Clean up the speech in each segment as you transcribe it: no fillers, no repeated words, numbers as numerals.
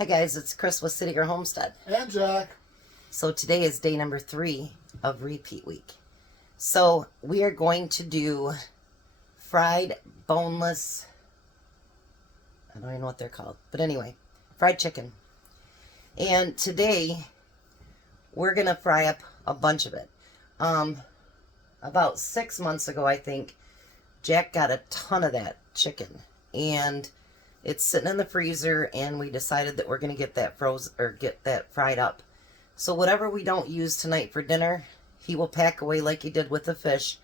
Hi guys, it's Chris with City Girl Homestead. And Jack. So today is day number 3 of repeat week. So we are going to do fried boneless, I don't even know what they're called, but anyway, fried chicken. And today we're going to fry up a bunch of it. About 6 months ago, I think, Jack got a ton of that chicken. And it's sitting in the freezer, and we decided that we're going to get that frozen or get that fried up. So whatever we don't use tonight for dinner, he will pack away like he did with the fish,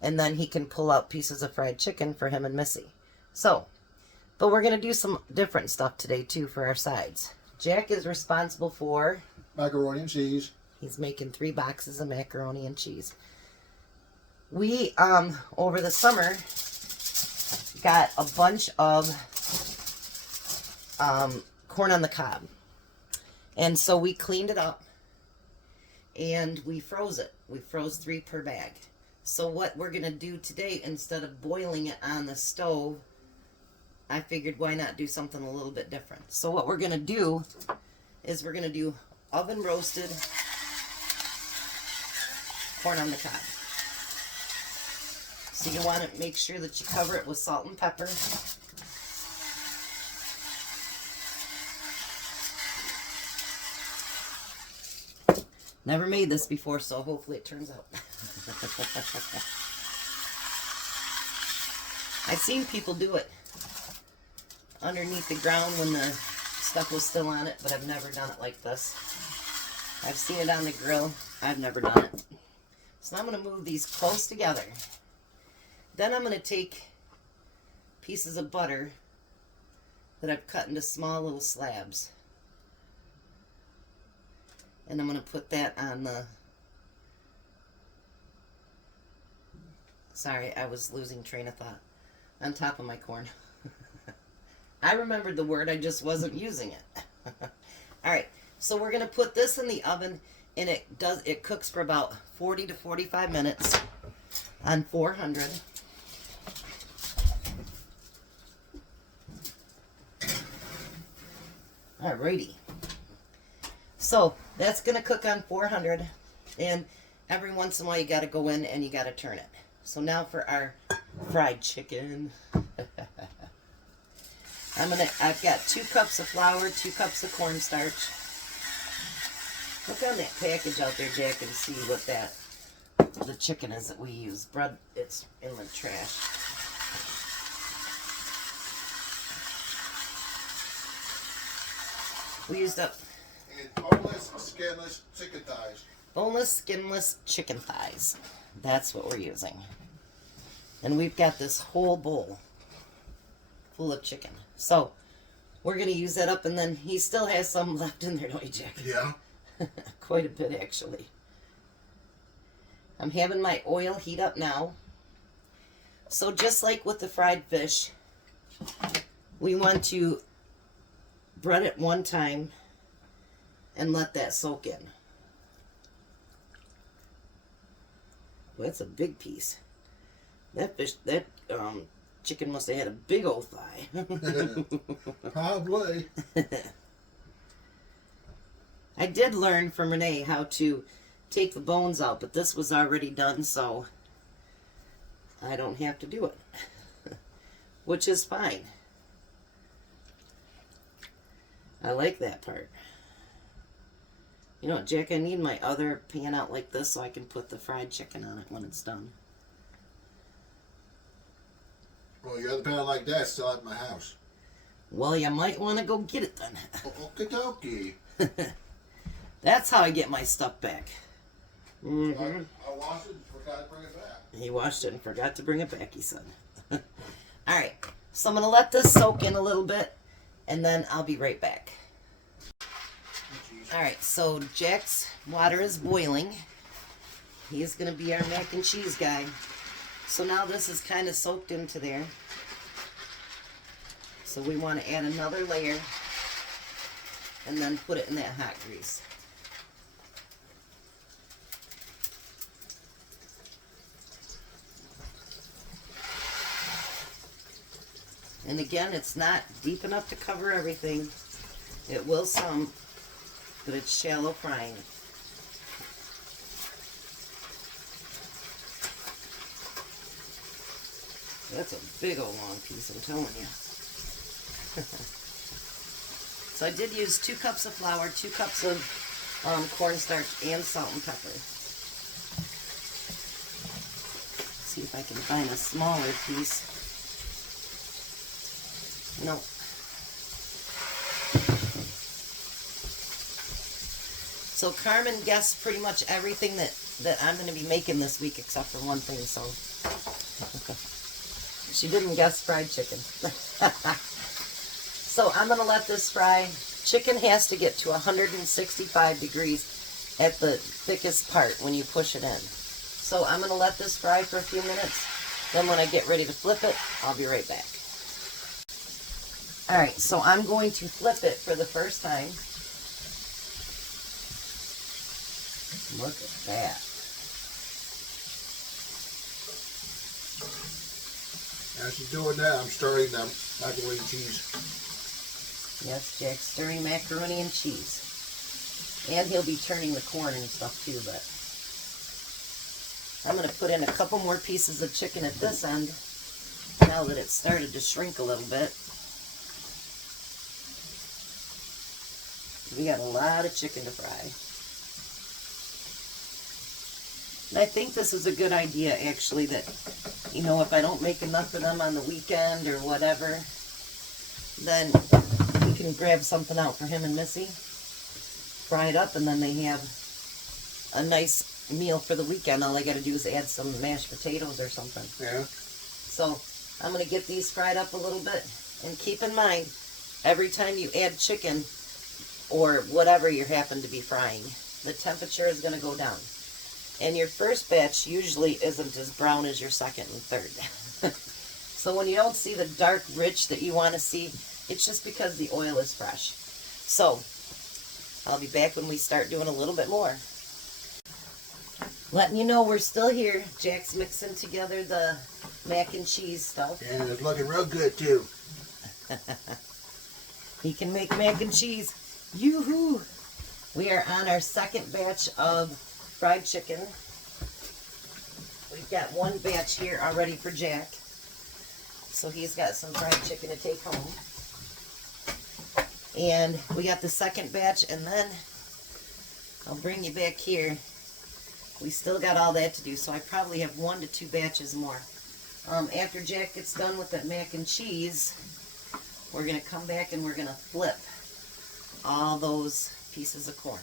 and then he can pull out pieces of fried chicken for him and Missy. So, but we're going to do some different stuff today too for our sides. Jack is responsible for Macaroni and cheese. He's making 3 boxes of macaroni and cheese. We over the summer got a bunch of corn on the cob, and so we cleaned it up and we froze it. We froze 3 per bag. So what we're gonna do today, instead of boiling it on the stove, I figured why not do something a little bit different. So what we're gonna do is we're gonna do oven roasted corn on the cob. So you want to make sure that you cover it with salt and pepper. Never made this before, so hopefully it turns out. I've seen people do it underneath the ground when the stuff was still on it, but I've never done it like this. I've seen it on the grill. I've never done it. So now I'm going to move these close together. Then I'm going to take pieces of butter that I've cut into small little slabs. And I'm going to put that on the... Sorry, I was losing train of thought. On top of my corn. I remembered the word, I just wasn't using it. Alright, so we're going to put this in the oven, and it cooks for about 40 to 45 minutes on 400. Alrighty. So that's going to cook on 400, and every once in a while you got to go in and you got to turn it. So now for our fried chicken. I've got 2 cups of flour, 2 cups of cornstarch. Look on that package out there, Jack, and see what the chicken is that we use. Bread, it's in the trash. We used up Boneless, skinless chicken thighs. boneless, skinless chicken thighs. That's what we're using. And we've got this whole bowl full of chicken. So we're going to use that up, and then he still has some left in there, don't you, Jack? Yeah. Quite a bit, actually. I'm having my oil heat up now. So just like with the fried fish, we want to bread it one time and let that soak in. Well, that's a big piece. That chicken must have had a big old thigh. Probably. I did learn from Renee how to take the bones out, but this was already done, so I don't have to do it, which is fine. I like that part. You know what, Jack, I need my other pan out like this so I can put the fried chicken on it when it's done. Well, your other pan like that's still at my house. Well, you might want to go get it then. Okie dokie. That's how I get my stuff back. I washed it and forgot to bring it back. He washed it and forgot to bring it back, he said. Alright, so I'm going to let this soak in a little bit, and then I'll be right back. Alright, so Jack's water is boiling. He's going to be our mac and cheese guy. So now this is kind of soaked into there. So we want to add another layer and then put it in that hot grease. And again, it's not deep enough to cover everything. It will some, but it's shallow frying. That's a big old long piece, I'm telling you. So I did use 2 cups of flour, 2 cups of cornstarch, and salt and pepper. See if I can find a smaller piece. No. So Carmen guessed pretty much everything that I'm going to be making this week except for one thing, so she didn't guess fried chicken. So I'm going to let this fry. Chicken has to get to 165 degrees at the thickest part when you push it in. So I'm going to let this fry for a few minutes. Then when I get ready to flip it, I'll be right back. Alright, so I'm going to flip it for the first time. Look at that. As she's doing that, I'm stirring them macaroni and cheese. Yes, Jack's stirring macaroni and cheese. And he'll be turning the corn and stuff too, but I'm going to put in a couple more pieces of chicken at this end now that it's started to shrink a little bit. We got a lot of chicken to fry. And I think this is a good idea, actually, that, you know, if I don't make enough of them on the weekend or whatever, then we can grab something out for him and Missy, fry it up, and then they have a nice meal for the weekend. All I got to do is add some mashed potatoes or something. Yeah. So I'm going to get these fried up a little bit. And keep in mind, every time you add chicken or whatever you happen to be frying, the temperature is going to go down. And your first batch usually isn't as brown as your second and third. So when you don't see the dark rich that you want to see, it's just because the oil is fresh. So I'll be back when we start doing a little bit more. Letting you know we're still here. Jack's mixing together the mac and cheese stuff. And it's looking real good too. He can make mac and cheese. Yoo-hoo! We are on our second batch of fried chicken. We've got one batch here already for Jack. So he's got some fried chicken to take home. And we got the second batch, and then I'll bring you back here. We still got all that to do, so I probably have 1 to 2 batches more. After Jack gets done with that mac and cheese, we're going to come back and we're going to flip all those pieces of corn.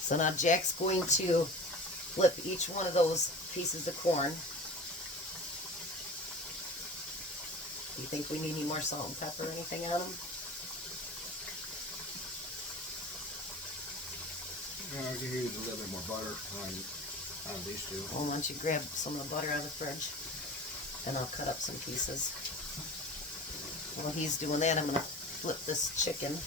So now Jack's going to flip each one of those pieces of corn. Do you think we need any more salt and pepper or anything on them? Yeah, I can use a little bit more butter on these two. Well, why don't you grab some of the butter out of the fridge, and I'll cut up some pieces. While he's doing that, I'm going to flip this chicken.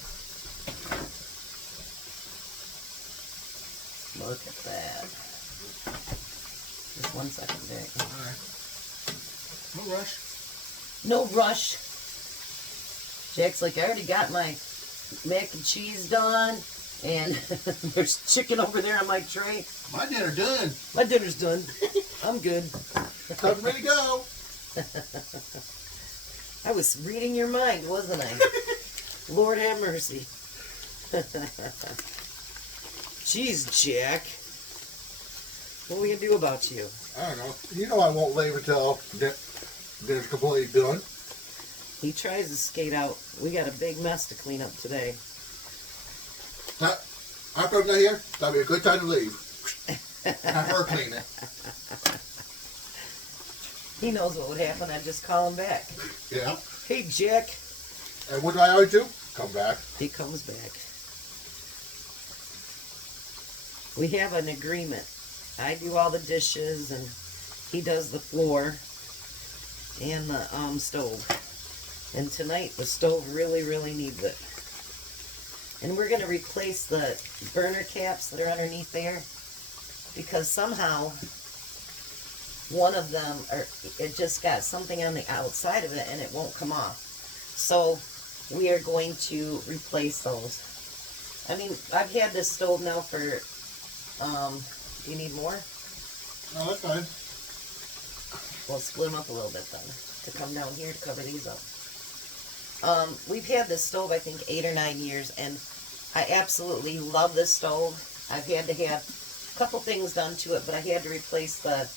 Look at that. Just 1 second, Jack. Alright. No rush. No rush. Jack's like, I already got my mac and cheese done, and there's chicken over there on my tray. My dinner done. My dinner's done. I'm good. Time for me to go. I was reading your mind, wasn't I? Lord have mercy. Jeez, Jack. What are we going to do about you? I don't know. You know I won't leave until dinner's completely done. He tries to skate out. We got a big mess to clean up today. After I'm not here, that'd be a good time to leave. Have her clean it. He knows what would happen. I'd just call him back. Yeah. Hey, Jack. And what do I always do? Come back. He comes back. We have an agreement. I do all the dishes, and he does the floor and the stove. And tonight, the stove really, really needs it. And we're going to replace the burner caps that are underneath there, because somehow one of them, it just got something on the outside of it and it won't come off. So we are going to replace those. I mean, I've had this stove now for, do you need more? No, that's fine. We'll split them up a little bit then, to come down here to cover these up. We've had this stove, I think, 8 or 9 years, and I absolutely love this stove. I've had to have a couple things done to it, but I had to replace the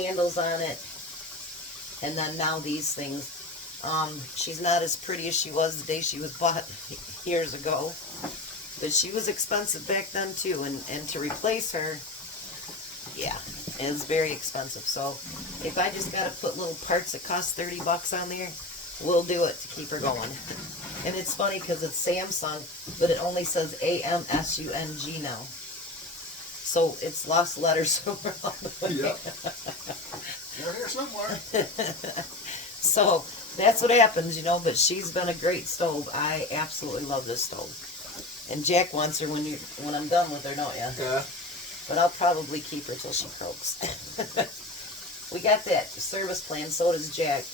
handles on it, and then now these things. She's not as pretty as she was the day she was bought years ago, but she was expensive back then too, and to replace her, yeah, it's very expensive. So if I just gotta put little parts that cost $30 on there, we'll do it to keep her going. And it's funny because it's Samsung, but it only says AMSUNG now. So it's lost letters somewhere along the way. Yep. They're here somewhere. So that's what happens, you know, but she's been a great stove. I absolutely love this stove. And Jack wants her when I'm done with her, don't you? Yeah. But I'll probably keep her till she croaks. We got that service plan, so does Jack.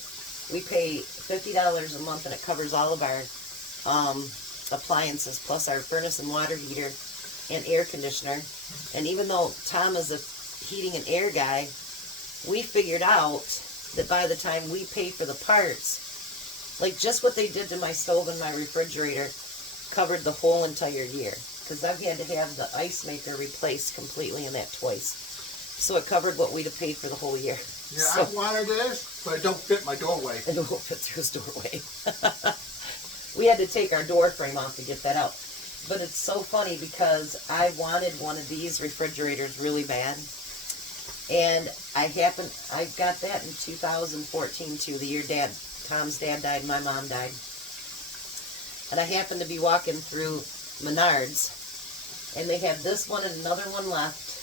We pay $50 a month and it covers all of our appliances, plus our furnace and water heater and air conditioner. And even though Tom is a heating and air guy, we figured out that by the time we pay for the parts, like just what they did to my stove and my refrigerator covered the whole entire year. Because I've had to have the ice maker replaced completely in that twice. So it covered what we'd have paid for the whole year. Yeah, So, I wanted this, but it don't fit my doorway. it won't fit through his doorway. We had to take our door frame off to get that out. But it's so funny because I wanted one of these refrigerators really bad. And I got that in 2014 too, the year Tom's dad died, my mom died. And I happened to be walking through Menards, and they had this one and another one left.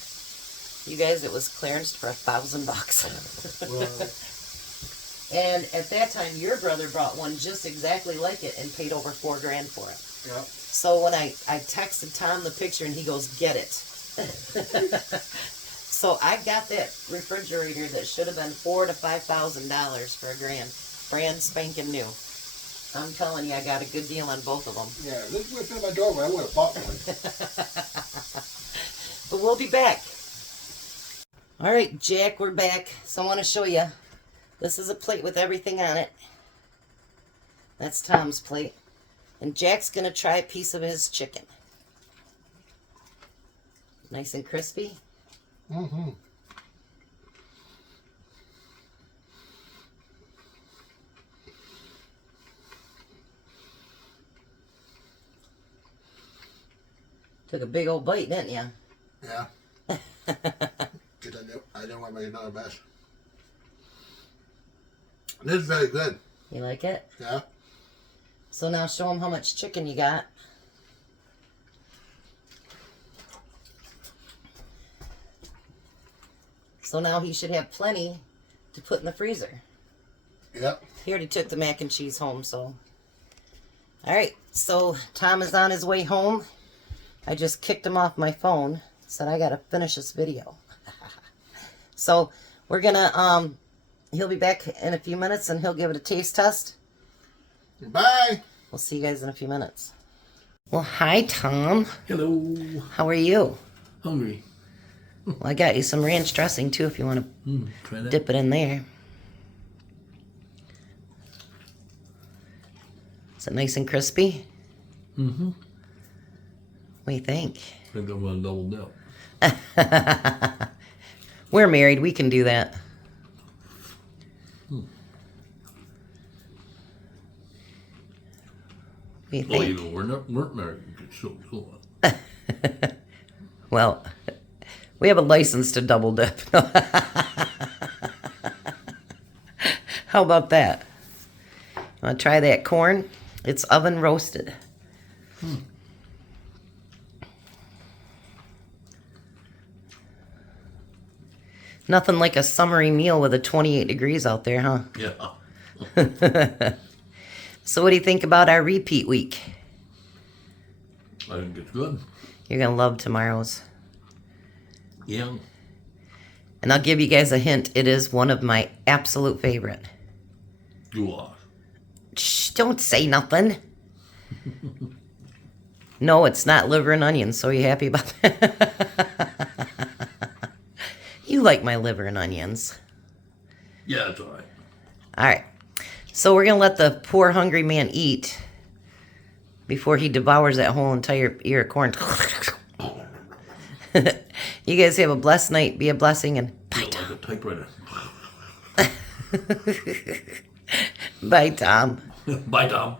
You guys, it was clearanced for $1,000. And at that time, your brother brought one just exactly like it and paid over $4 grand for it. Yep. So when I texted Tom the picture, and he goes, "Get it." So I got that refrigerator that should have been $4,000 to $5,000 for $1 grand, brand spanking new. I'm telling you, I got a good deal on both of them. Yeah, if this would fit my doorway, I would have bought one. But we'll be back. All right, Jack, we're back. So I want to show you. This is a plate with everything on it. That's Tom's plate. And Jack's going to try a piece of his chicken. Nice and crispy. Mm-hmm. Took a big old bite, didn't you? Yeah. Because I didn't want to make another mess. This is very good. You like it? Yeah. So now show them how much chicken you got. So now he should have plenty to put in the freezer. Yep. He already took the mac and cheese home, so. Alright, so Tom is on his way home. I just kicked him off my phone. Said I gotta finish this video. So we're gonna, he'll be back in a few minutes and he'll give it a taste test. Bye. We'll see you guys in a few minutes. Well, hi, Tom. Hello. How are you? Hungry. Well, I got you some ranch dressing, too, if you want to Try that. dip it in there. Is it nice and crispy? Mm-hmm. What do you think? I think I'm going to double dip. We're married. We can do that. What do you Well, think? even weren't married. So, Well, we have a license to double dip. How about that? Want to try that corn? It's oven roasted. Nothing like a summery meal with a 28 degrees out there, huh? yeah. So what do you think about our repeat week? I think it's good. You're going to love tomorrow's. Yeah. And I'll give you guys a hint. It is one of my absolute favorite. Goulash. Shh, don't say nothing. No, it's not liver and onions, so you happy about that? You like my liver and onions. Yeah, it's all right. All right. So we're going to let the poor hungry man eat before he devours that whole entire ear of corn. You guys have a blessed night. Be a blessing, and bye, Like a typewriter. Bye, Tom. Bye, Tom.